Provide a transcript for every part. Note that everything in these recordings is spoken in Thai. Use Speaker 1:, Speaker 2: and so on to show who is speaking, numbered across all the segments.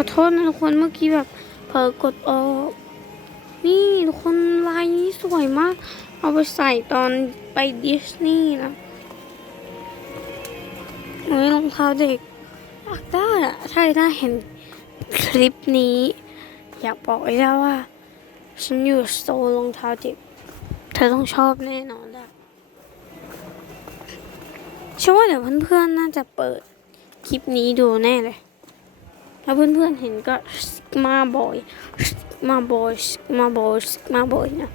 Speaker 1: อโทษนะทุกคนเมื่อกี้แบบเผลอกดออก นี่ทุกคนลายนี้สวยมาก เอาไปใส่ตอนไปดิสนีย์นะเฮ้ยรองเท้าเด็กอยากได้อะถ้าได้เห็นคลิปนี้ อยากบอกไอ้ได้ว่า ฉันอยู่โซนรองเท้าเด็ก เธอต้องชอบแน่นอนละเชื่อว่าเดี๋ยวเพื่อนๆน่าจะเปิดคลิปนี้ดูแน่เลย แล้วเพื่อนๆเห็นก็มาบอยมาบอยมาบอยมาบอยนะ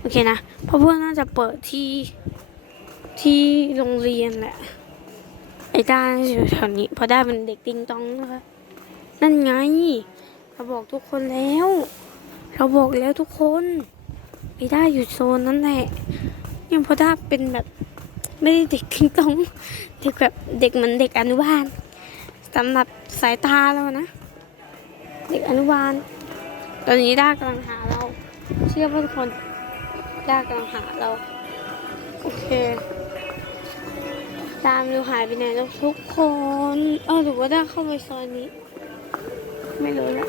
Speaker 1: โอเคนะเพราะเพื่อนน่าจะเปิดที่ที่โรงเรียนแหละไอ้ด้านอยู่แถวนี้พราะด้าเป็นเด็กติงตองนะคะนั่นไง เราบอกทุกคนแล้ว เราบอกแล้วทุกคนไอ้ด้าอยู่โซนนั้นแหละยังพราะด้าเป็นแบบไม่ได้เด็กติงตองเด็กแบบเด็กเหมือนเด็กอนุบาล สำหรับสายตาเรานะ เด็กอนุบาล ตอนนี้ด้ากำลังหาเรา เชื่อว่าทุกคนด้ากำลังหาเรา โอเค ตามดูหายไปไหนแล้วทุกคนเออหรือว่าด้าเข้าไปซอยนี้ ไม่รู้ละ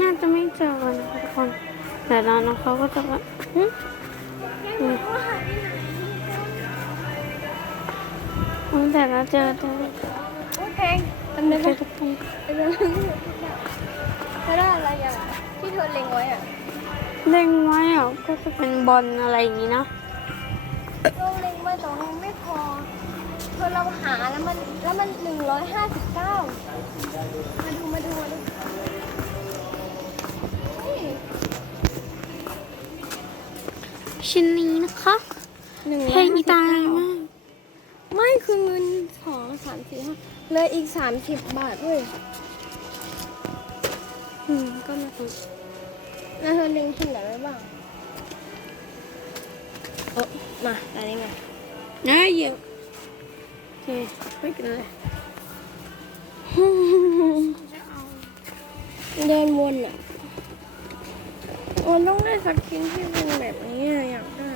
Speaker 1: น่าจะไม่เจอกันะทุกคน แต่ตอนนั้นเขาก็จะว่าหึอืมอืมแต่เราเจอเจอ
Speaker 2: โอเคจำ
Speaker 1: เจ
Speaker 2: ได้ไหม
Speaker 1: อทุกคน
Speaker 2: เรื่องเธอได้อะไรอย่างที่เธอเล็งไว้อะ
Speaker 1: เล่งไว้อะก็จะเป็นบอลอะไรอย่างนี้นะ
Speaker 2: เราเล็งไว้แต่ว่ามันไม่พอเธอเราหาแล้วมันแล้วมันหนึ่งร้อยห้าสิบเก้ามาดูมาดูมาดู
Speaker 1: ชิ้นนี้นะคะ
Speaker 2: หนึ่ง
Speaker 1: เพลงอีตายมาก
Speaker 2: ไม่คือเงินสองสามสี่ห้าเหลยอีกสามสิบบาทเว้ย
Speaker 1: อืมก็มาถึง
Speaker 2: แล้วเธอเล็งที่ไหนไว้บ้างเออมาอันนี้มา
Speaker 1: น่าเยอะโอเคไม่เป็นไร
Speaker 2: เดินวนอะ มันต้องได้สักชิ้นที่เป็นแบบนี้อะอยากได้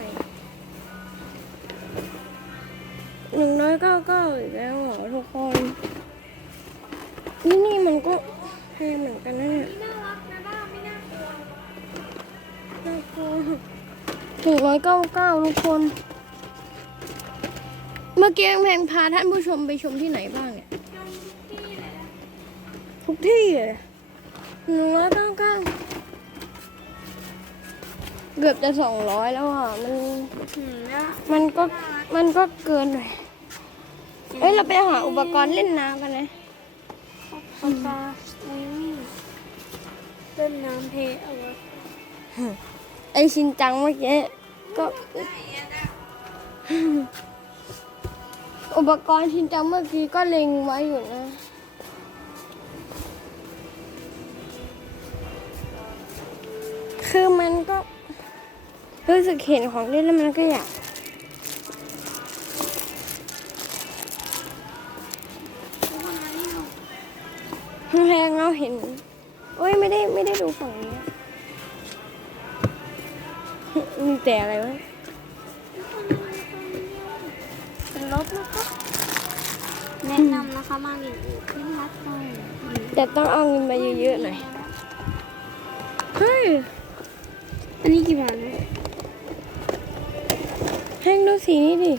Speaker 2: หนึ่งร้อยเก้าเก้าอีกแล้วเหรอทุกคน นี่นี่มันก็แพงเหมือนกันนะเนี่ย
Speaker 1: น่ารักนะด้าไม่น่ากลัว
Speaker 2: น่ากลัวหนึ่งร้อยเก้าเก้าทุกคน เมื่อกี้แพงพาท่านผู้ชมไปชมที่ไหนบ้างเนี่ยทุกที่เลยหนึ่งร้อยเก้าเก้า เกือบจะสองร้อยแล้วอะ มัน
Speaker 1: อืมแล้ว
Speaker 2: มันก็ มันก็เกินไปเอ้ย เราไปหาอุปกรณ์เล่นน้ำกันนะ
Speaker 1: ปากกาสวิมมิ่งเล่นน้ำเพเอาไว้
Speaker 2: ไอชินจังเมื่อกี้ก็ อุปกรณ์ชินจังเมื่อกี้ก็เล็งไว้อยู่นะคือมันก็ รู้สึกเห็นของเล่นแล้วมันก็อยาก
Speaker 1: ทุกคนมานี่เรา
Speaker 2: แพงเราเห็นโอ้ยไม่ได้ไม่ได้ดูฝั่งนี้มีแต่อะไรวะ
Speaker 1: เป็นรถนะคะแนะนำนะคะมาลินอูขึ้นรัดหน่อย
Speaker 2: แต่ต้องเอาเงินมาเยอะๆหน่อยเฮ้ย
Speaker 1: อันนี้กี่บาทนะ
Speaker 2: แห้งดูสีนี้ดิ